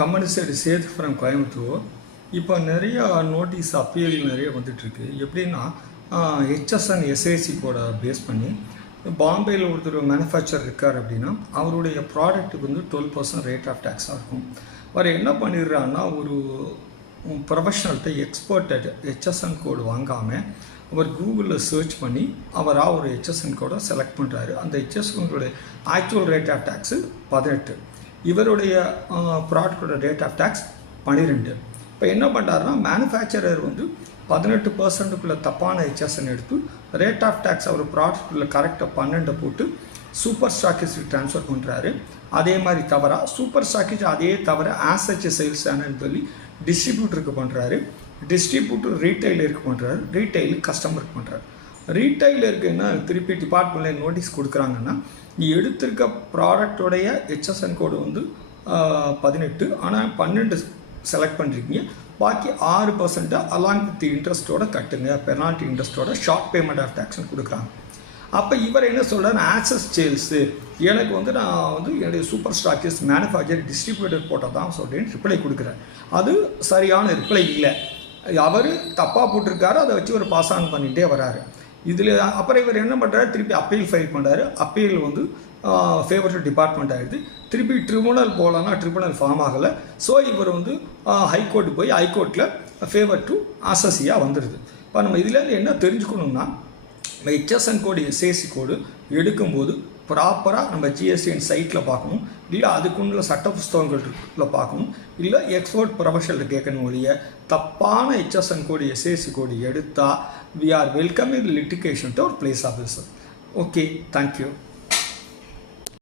Company side Sethu from Coimbatore. இப்போ நிறைய notice appeal நிறைய வந்துட்டுருக்கு. எப்படின்னா ஹெச்எஸ்என் எஸ்ஐசிக்கோட பேஸ் பண்ணி பாம்பேயில் ஒருத்தர் மேனுஃபேக்சர் இருக்கார் அப்படின்னா அவருடைய ப்ராடக்ட்டுக்கு வந்து 12% ரேட் ஆஃப் டேக்ஸாக இருக்கும். அவர் என்ன பண்ணிடுறான்னா ஒரு ப்ரொஃபஷனல்கிட்ட எக்ஸ்பர்ட் ஹெச்எஸ்என் கோடு வாங்காமல் அவர் கூகுளில் சர்ச் பண்ணி அவராக ஒரு ஹெச்எஸ்என் கோடை செலக்ட் பண்ணுறாரு. அந்த ஹெச்எஸ்என் கோட ஆக்சுவல் ரேட் ஆஃப் டேக்ஸு 18, இவருடைய ப்ராடக்டோட ரேட் ஆஃப் டேக்ஸ் 12. இப்போ என்ன பண்ணுறாருன்னா மேனுஃபேக்சரர் வந்து 18%க்குள்ளே தப்பான ஹெச்எஸ்என் எடுத்து ரேட் ஆஃப் டேக்ஸ் அவர் ப்ராடக்ட்டுக்குள்ளே கரெக்டாக 12 போட்டு சூப்பர் ஸ்டாக்கிஸ்க்கு ட்ரான்ஸ்ஃபர் பண்ணுறாரு. அதே மாதிரி தவறாக சூப்பர் ஸ்டாக்கிஸ் அதே தவிர ஆசச் சேல்ஸ் ஆனன்னு சொல்லி டிஸ்ட்ரிபியூட்டருக்கு பண்ணுறாரு. டிஸ்ட்ரிபியூட்டர் ரீட்டைலருக்கு பண்ணுறாரு. ரீட்டைலு கஸ்டமருக்கு பண்ணுறாரு. ரீட்டைலருக்கு என்ன திருப்பி டிபார்ட்மெண்ட்டில் நோட்டீஸ் கொடுக்குறாங்கன்னா, நீ எடுத்திருக்க ப்ராடக்டோடைய ஹெச்எஸ்என் கோடு வந்து 18, ஆனால் 12 செலக்ட் பண்ணுறீங்க, பாக்கி 6% அலாங் வித் இன்ட்ரெஸ்ட்டோட கட்டுங்க, பெனால்ட்டி இன்ட்ரெஸ்ட்டோட ஷார்ட் பேமெண்ட் ஆஃப் டேக்ஸ்னு கொடுக்குறாங்க. அப்போ இவர் என்ன சொல்கிறார், ஆக்சஸ் சேல்ஸு எனக்கு வந்து நான் வந்து என்னுடைய சூப்பர் ஸ்டாக்கிஸ் மேனுஃபேக்சர் டிஸ்ட்ரிபியூட்டர் போட்டால் தான் சொல்கிறேன் ரிப்ளை கொடுக்குறேன். அது சரியான ரிப்ளை இல்லை, அவர் தப்பாக போட்டிருக்காரு, அதை வச்சு ஒரு பாஸ் ஆன் பண்ணிகிட்டே வராரு. இதில் அப்புறம் இவர் என்ன பண்ணுறாரு, திருப்பி அப்பீல் ஃபைல் பண்ணுறாரு. அப்பீல் வந்து ஃபேவர் டு டிபார்ட்மெண்ட் ஆகிடுது. திருப்பி ட்ரிபுனல் போகலான்னா ட்ரிபுனல் ஃபார்ம் ஆகலை. ஸோ இவர் வந்து ஹைகோர்ட்டு போய் ஹைகோர்ட்டில் ஃபேவர் டு அசஸியாக வந்துடுது. இப்போ நம்ம இதுலேருந்து என்ன தெரிஞ்சுக்கணுன்னா, ஹெச்எஸ்என் கோடு எஸ்ஏசி கோடு எடுக்கும்போது ப்ராப்பராக நம்ம ஜிஎஸ்டிஎன் சைட்டில் பார்க்கணும், இல்லை அதுக்குள்ள சட்ட புஸ்தகங்கள்ல பார்க்கணும், இல்லை எக்ஸ்போர்ட் ப்ரொஃபஷனில் கேட்கணும். ஒழிய தப்பான ஹெச்எஸ்என் கோடு எஸ்ஏசி கோடு எடுத்தால் we are welcoming litigation to our place officer. Okay, thank you.